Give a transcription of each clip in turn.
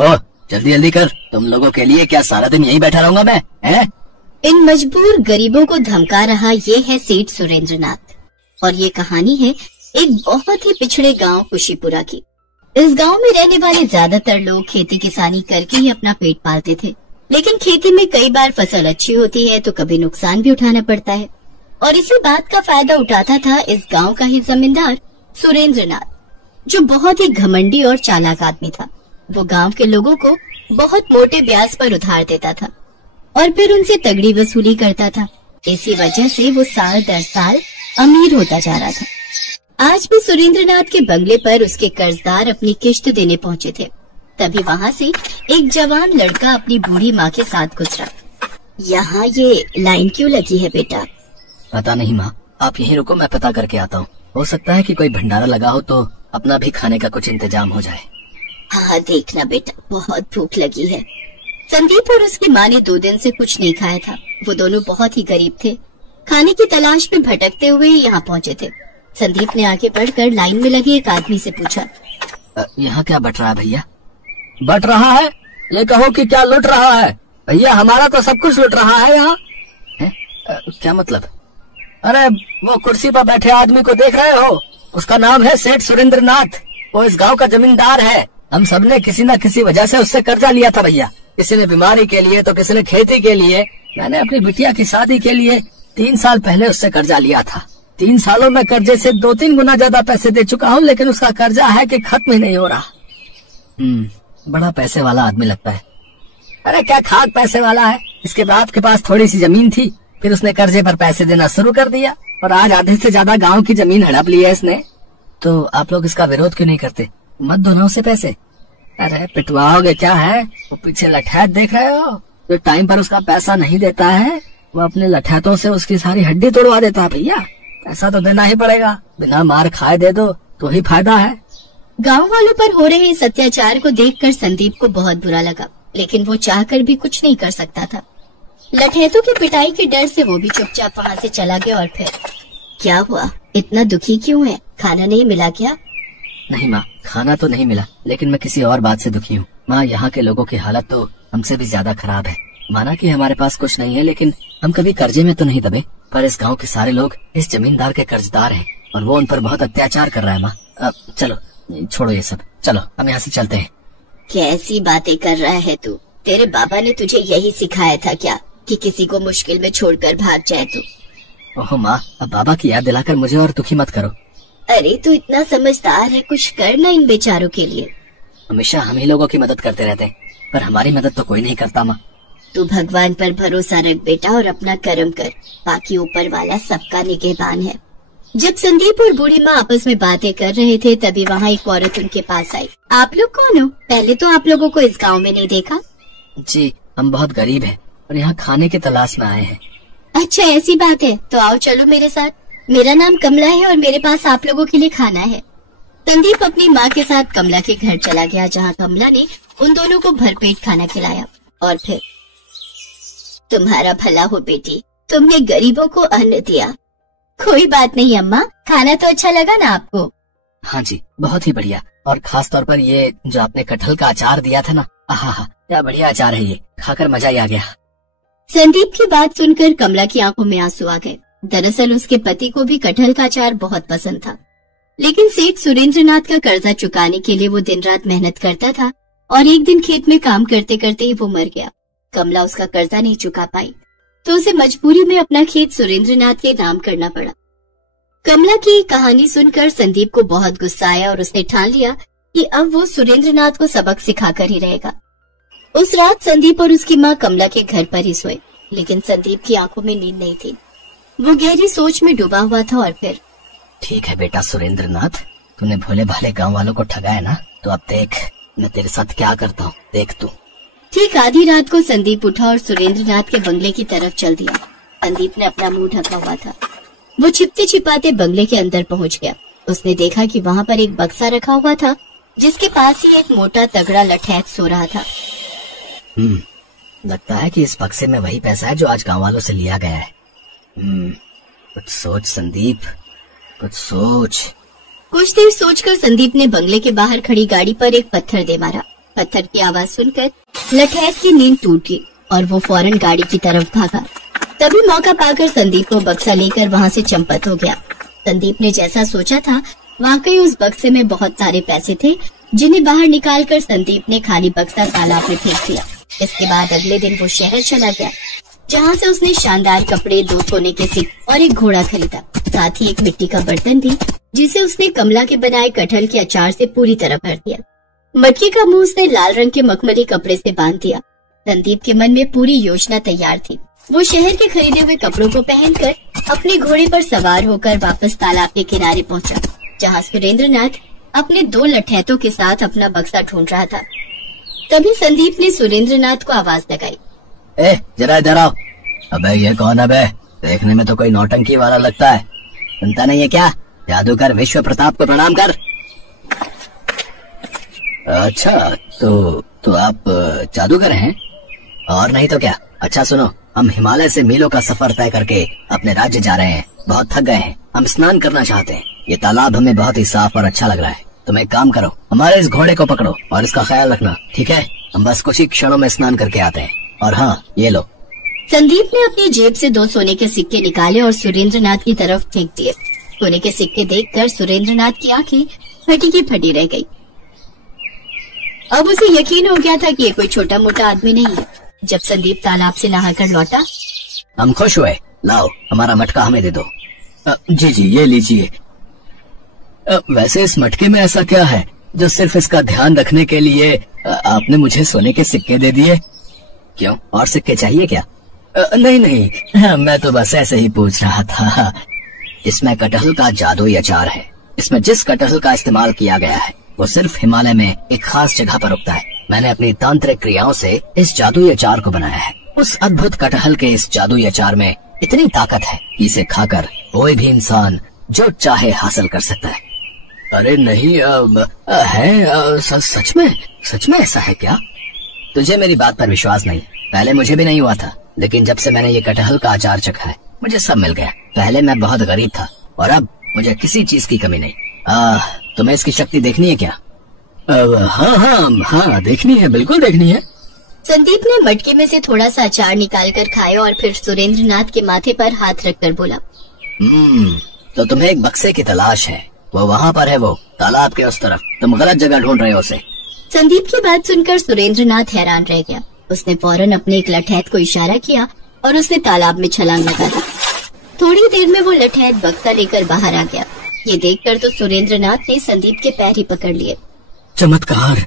ओह जल्दी जल्दी कर, तुम लोगों के लिए क्या सारा दिन यहीं बैठा रहूंगा मैं, हैं? इन मजबूर गरीबों को धमका रहा ये है सेठ सुरेंद्रनाथ। और ये कहानी है एक बहुत ही पिछड़े गांव खुशीपुरा की। इस गांव में रहने वाले ज्यादातर लोग खेती किसानी करके ही अपना पेट पालते थे, लेकिन खेती में कई बार फसल अच्छी होती है तो कभी नुकसान भी उठाना पड़ता है। और इसी बात का फायदा उठाता था इस गांव का ही जमींदार सुरेंद्रनाथ, जो बहुत ही घमंडी और चालाक आदमी था। वो गांव के लोगों को बहुत मोटे ब्याज पर उधार देता था और फिर उनसे तगड़ी वसूली करता था। इसी वजह से वो साल दर साल अमीर होता जा रहा था। आज भी सुरेंद्रनाथ के बंगले पर उसके कर्जदार अपनी किश्त देने पहुंचे थे। तभी वहाँ से एक जवान लड़का अपनी बूढ़ी माँ के साथ गुजरा। यहाँ ये लाइन क्यों लगी है बेटा? पता नहीं माँ, आप यहीं रुको, मैं पता करके आता हूँ। हो सकता है कि कोई भंडारा लगा हो तो अपना भी खाने का कुछ इंतजाम हो जाए। हाँ देखना बेटा, बहुत भूख लगी है। संदीप और उसकी माँ ने 2 दिन से कुछ नहीं खाया था। वो दोनों बहुत ही गरीब थे। खाने की तलाश में भटकते हुए यहाँ पहुँचे थे। संदीप ने आगे बढ़कर लाइन में लगे एक आदमी से पूछा, यहाँ क्या बट रहा है भैया? बट रहा है? ये कहो कि क्या लुट रहा है? भैया हमारा तो सब कुछ लुट रहा है यहाँ। क्या मतलब? अरे वो कुर्सी पर बैठे आदमी को देख रहे हो? उसका नाम है सेठ सुरेंद्रनाथ। वो इस गांव का जमींदार है। हम सबने किसी न किसी वजह से उससे कर्जा लिया था भैया। किसी ने बीमारी के लिए तो किसी ने खेती के लिए। मैंने अपनी बिटिया की शादी के लिए 3 साल पहले उससे कर्जा लिया था। 3 सालों में कर्जे से 2-3 गुना ज्यादा पैसे दे चुका हूँ, लेकिन उसका कर्जा है कि खत्म ही नहीं हो रहा। बड़ा पैसे वाला आदमी लगता है। अरे क्या खाक पैसे वाला है। इसके बाप के पास थोड़ी सी जमीन थी, फिर उसने कर्जे पर पैसे देना शुरू कर दिया और आज आधे से ज्यादा गांव की जमीन हड़प ली है इसने। तो आप लोग इसका विरोध क्यों नहीं करते? मत दो ना उसे पैसे। अरे पिटवाओगे क्या है? वो पीछे लठैत देख रहे हो? जो टाइम पर उसका पैसा नहीं देता है वो अपने लठैतों से उसकी सारी हड्डी तोड़वा देता है। भैया पैसा तो देना ही पड़ेगा, बिना मार खाए दे दो तो ही फायदा है। गांव वालों पर हो रहे इस अत्याचार को देखकर संदीप को बहुत बुरा लगा, लेकिन वो चाहकर भी कुछ नहीं कर सकता था। लठैतों की पिटाई के डर से वो भी चुपचाप वहाँ से चला गया। और फिर क्या हुआ? इतना दुखी क्यों है? खाना नहीं मिला क्या? नहीं माँ, खाना तो नहीं मिला, लेकिन मैं किसी और बात से दुखी हूँ। माँ, यहाँ के लोगों की हालत तो हमसे भी ज्यादा खराब है। माना कि हमारे पास कुछ नहीं है, लेकिन हम कभी कर्जे में तो नहीं दबे। पर इस गांव के सारे लोग इस जमींदार के कर्जदार हैं और वो उन पर बहुत अत्याचार कर रहा है। माँ अब चलो छोड़ो ये सब, चलो हम यहाँ से चलते हैं। कैसी बातें कर रहा है तू? तेरे बाबा ने तुझे यही सिखाया था क्या कि किसी को मुश्किल में छोड़कर भाग जाए तू? ओह माँ, अब बाबा की याद दिलाकर मुझे और दुखी मत करो। अरे तू इतना समझदार है, कुछ करना इन बेचारों के लिए। हमेशा हम ही लोगों की मदद करते रहते हैं, पर हमारी मदद तो कोई नहीं करता। माँ तू भगवान पर भरोसा रख बेटा और अपना कर्म कर, बाकी ऊपर वाला सबका निगहबान है। जब संदीप और बूढ़ी माँ आपस में बातें कर रहे थे तभी वहाँ एक औरत उनके पास आई। आप लोग कौन हो? पहले तो आप लोगों को इस गाँव में नहीं देखा। जी हम बहुत गरीब हैं और यहाँ खाने की तलाश में आए हैं। अच्छा ऐसी बात है, तो आओ चलो मेरे साथ। मेरा नाम कमला है और मेरे पास आप लोगों के लिए खाना है। संदीप अपनी माँ के साथ कमला के घर चला गया, जहाँ कमला ने उन दोनों को भरपेट खाना खिलाया। और फिर तुम्हारा भला हो बेटी, तुमने गरीबों को अन्न दिया। कोई बात नहीं अम्मा, खाना तो अच्छा लगा ना आपको? हाँ जी बहुत ही बढ़िया, और खास तौर पर ये जो आपने कटहल का अचार दिया था ना, आहा क्या बढ़िया अचार है ये, खाकर मजा ही आ गया। संदीप की बात सुनकर कमला की आंखों में आंसू आ गए। दरअसल उसके पति को भी कटहल का अचार बहुत पसंद था, लेकिन सेठ सुरेंद्रनाथ का कर्जा चुकाने के लिए वो दिन रात मेहनत करता था और एक दिन खेत में काम करते करते ही वो मर गया। कमला उसका कर्जा नहीं चुका पाई तो उसे मजबूरी में अपना खेत सुरेंद्रनाथ के नाम करना पड़ा। कमला की कहानी सुनकर संदीप को बहुत गुस्सा आया और उसने ठान लिया कि अब वो सुरेंद्रनाथ को सबक सिखाकर ही रहेगा। उस रात संदीप और उसकी माँ कमला के घर पर ही सोए, लेकिन संदीप की आंखों में नींद नहीं थी। वो गहरी सोच में डूबा हुआ था। और फिर ठीक है बेटा सुरेंद्रनाथ, तूने भोले भाले गांव वालों को ठगाया ना, तो अब देख मैं तेरे साथ क्या करता हूँ, देख तू। ठीक आधी रात को संदीप उठा और सुरेंद्रनाथ के बंगले की तरफ चल दिया। संदीप ने अपना मुंह ढका हुआ था। वो छिपते छिपाते बंगले के अंदर पहुंच गया। उसने देखा कि वहाँ पर एक बक्सा रखा हुआ था, जिसके पास ही एक मोटा तगड़ा लठैत सो रहा था। लगता है कि इस बक्से में वही पैसा है जो आज गांव वालों से लिया गया है। कुछ सोच संदीप, कुछ सोच। कुछ देर सोचकर संदीप ने बंगले के बाहर खड़ी गाड़ी पर एक पत्थर दे मारा। पत्थर की आवाज सुनकर लठैत की नींद टूट गई और वो फौरन गाड़ी की तरफ भागा। तभी मौका पाकर संदीप को बक्सा लेकर वहाँ से चंपत हो गया। संदीप ने जैसा सोचा था वाकई उस बक्से में बहुत सारे पैसे थे, जिन्हें बाहर निकालकर संदीप ने खाली बक्सा तालाब में फेंक दिया। इसके बाद अगले दिन वो शहर चला गया, जहाँ से उसने शानदार कपड़े, 2 सोने के सिक्के और एक घोड़ा खरीदा, साथ ही एक मिट्टी का बर्तन भी, जिसे उसने कमला के बनाए कटहल के अचार से पूरी तरह भर दिया। मटकी का मुंह उसने लाल रंग के मखमली कपड़े से बांध दिया। संदीप के मन में पूरी योजना तैयार थी। वो शहर के खरीदे हुए कपड़ों को पहनकर अपने घोड़े पर सवार होकर वापस तालाब के किनारे पहुंचा, जहाँ सुरेंद्रनाथ अपने 2 लठैतों के साथ अपना बक्सा ढूंढ रहा था। तभी संदीप ने सुरेंद्रनाथ को आवाज लगाई, जरा इधर आओ। अबे ये कौन है बे? देखने में तो कोई नौटंकी वाला लगता है। सुनता नहीं है क्या? जादूगर विश्व प्रताप को प्रणाम कर। अच्छा, तो आप जादूगर हैं? और नहीं तो क्या। अच्छा सुनो, हम हिमालय से मीलों का सफर तय करके अपने राज्य जा रहे हैं। बहुत थक गए हैं, हम स्नान करना चाहते हैं। ये तालाब हमें बहुत ही साफ और अच्छा लग रहा है। तुम एक काम करो, हमारे इस घोड़े को पकड़ो और इसका ख्याल रखना, ठीक है? हम बस कुछ ही क्षणों में स्नान करके आते हैं। और हाँ, ये लो। संदीप ने अपनी जेब से 2 सोने के सिक्के निकाले और सुरेंद्रनाथ की तरफ फेंक दिए। सोने के सिक्के देखकर सुरेंद्रनाथ की आंखें फटी की फटी रह गई। अब उसे यकीन हो गया था कि ये कोई छोटा मोटा आदमी नहीं है। जब संदीप तालाब से नहाकर लौटा, हम खुश हुए। लाओ, हमारा मटका हमें दे दो। जी ये लीजिए। वैसे इस मटके में ऐसा क्या है जो सिर्फ इसका ध्यान रखने के लिए आपने मुझे सोने के सिक्के दे दिए? क्यों, और सिक्के चाहिए क्या? नहीं, मैं तो बस ऐसे ही पूछ रहा था। इसमें कटहल का जादुई अचार है। इसमें जिस कटहल का इस्तेमाल किया गया है वो सिर्फ हिमालय में एक खास जगह पर उगता है। मैंने अपनी तांत्रिक क्रियाओं से इस जादुई अचार को बनाया है। उस अद्भुत कटहल के इस जादुई अचार में इतनी ताकत है कि इसे खाकर कोई भी इंसान जो चाहे हासिल कर सकता है। अरे नहीं, सच में ऐसा है क्या? तुझे मेरी बात पर विश्वास नहीं? पहले मुझे भी नहीं हुआ था, लेकिन जब से मैंने ये कटहल का अचार चखा है मुझे सब मिल गया। पहले मैं बहुत गरीब था और अब मुझे किसी चीज की कमी नहीं। तुम्हें इसकी शक्ति देखनी है क्या? हाँ, देखनी है, बिल्कुल देखनी है। संदीप ने मटके में से थोड़ा सा अचार निकालकर खाया और फिर सुरेंद्रनाथ के माथे पर हाथ रखकर बोला, तो तुम्हें एक बक्से की तलाश है। वो वहाँ पर है, वो तालाब के उस तरफ। तुम गलत जगह ढूंढ रहे हो उसे। संदीप की बात सुनकर सुरेंद्रनाथ हैरान रह गया। उसने फौरन अपने एक लठैत को इशारा किया और उसने तालाब में छलांग लगा दी। थोड़ी देर में वो लठैत बक्सा लेकर बाहर आ गया। ये देखकर तो सुरेंद्रनाथ ने संदीप के पैर ही पकड़ लिए। चमत्कार!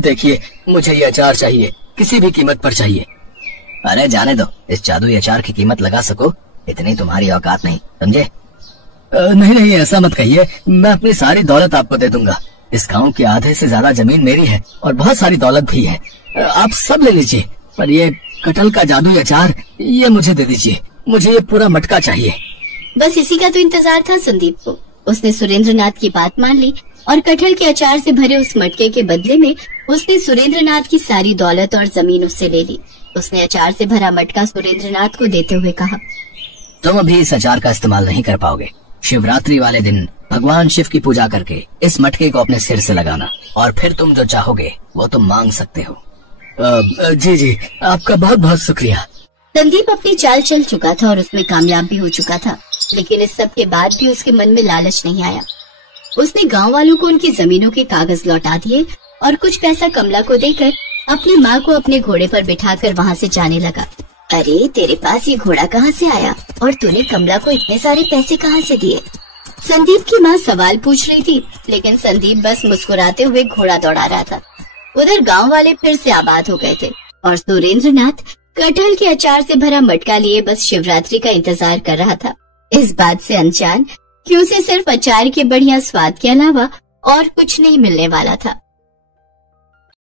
देखिए, मुझे ये अचार चाहिए, किसी भी कीमत पर चाहिए। अरे जाने दो, इस जादुई अचार की कीमत लगा सको इतनी तुम्हारी औकात नहीं, समझे? नहीं, ऐसा मत कहिए। मैं अपनी सारी दौलत आपको दे दूंगा। इस गांव के आधे से ज्यादा जमीन मेरी है और बहुत सारी दौलत भी है। आप सब ले लीजिए, पर ये कटहल का जादुई अचार ये मुझे दे दीजिए। मुझे ये पूरा मटका चाहिए। बस इसी का तो इंतजार था संदीप को। उसने सुरेंद्रनाथ की बात मान ली और कटहल के अचार से भरे उस मटके के बदले में उसने सुरेंद्रनाथ की सारी दौलत और जमीन उससे ले ली। उसने अचार से भरा मटका सुरेंद्रनाथ को देते हुए कहा, तुम अभी इस अचार का इस्तेमाल नहीं कर पाओगे। शिवरात्रि वाले दिन भगवान शिव की पूजा करके इस मटके को अपने सिर से लगाना और फिर तुम जो चाहोगे वो तुम मांग सकते हो। जी, आपका बहुत बहुत शुक्रिया। संदीप अपनी चाल चल चुका था और उसमें कामयाब भी हो चुका था, लेकिन इस सब के बाद भी उसके मन में लालच नहीं आया। उसने गांव वालों को उनकी जमीनों के कागज लौटा दिए और कुछ पैसा कमला को देकर अपनी माँ को अपने घोड़े पर बिठाकर वहाँ से जाने लगा। अरे तेरे पास ये घोड़ा कहाँ से आया और तूने कमला को इतने सारे पैसे कहाँ से दिए? संदीप की माँ सवाल पूछ रही थी, लेकिन संदीप बस मुस्कुराते हुए घोड़ा दौड़ा रहा था। उधर गांव वाले फिर से आबाद हो गए थे और सुरेंद्रनाथ कटहल के अचार से भरा मटका लिए बस शिवरात्रि का इंतजार कर रहा था, इस बात से अनजान कि उसे सिर्फ अचार के बढ़िया स्वाद के अलावा और कुछ नहीं मिलने वाला था।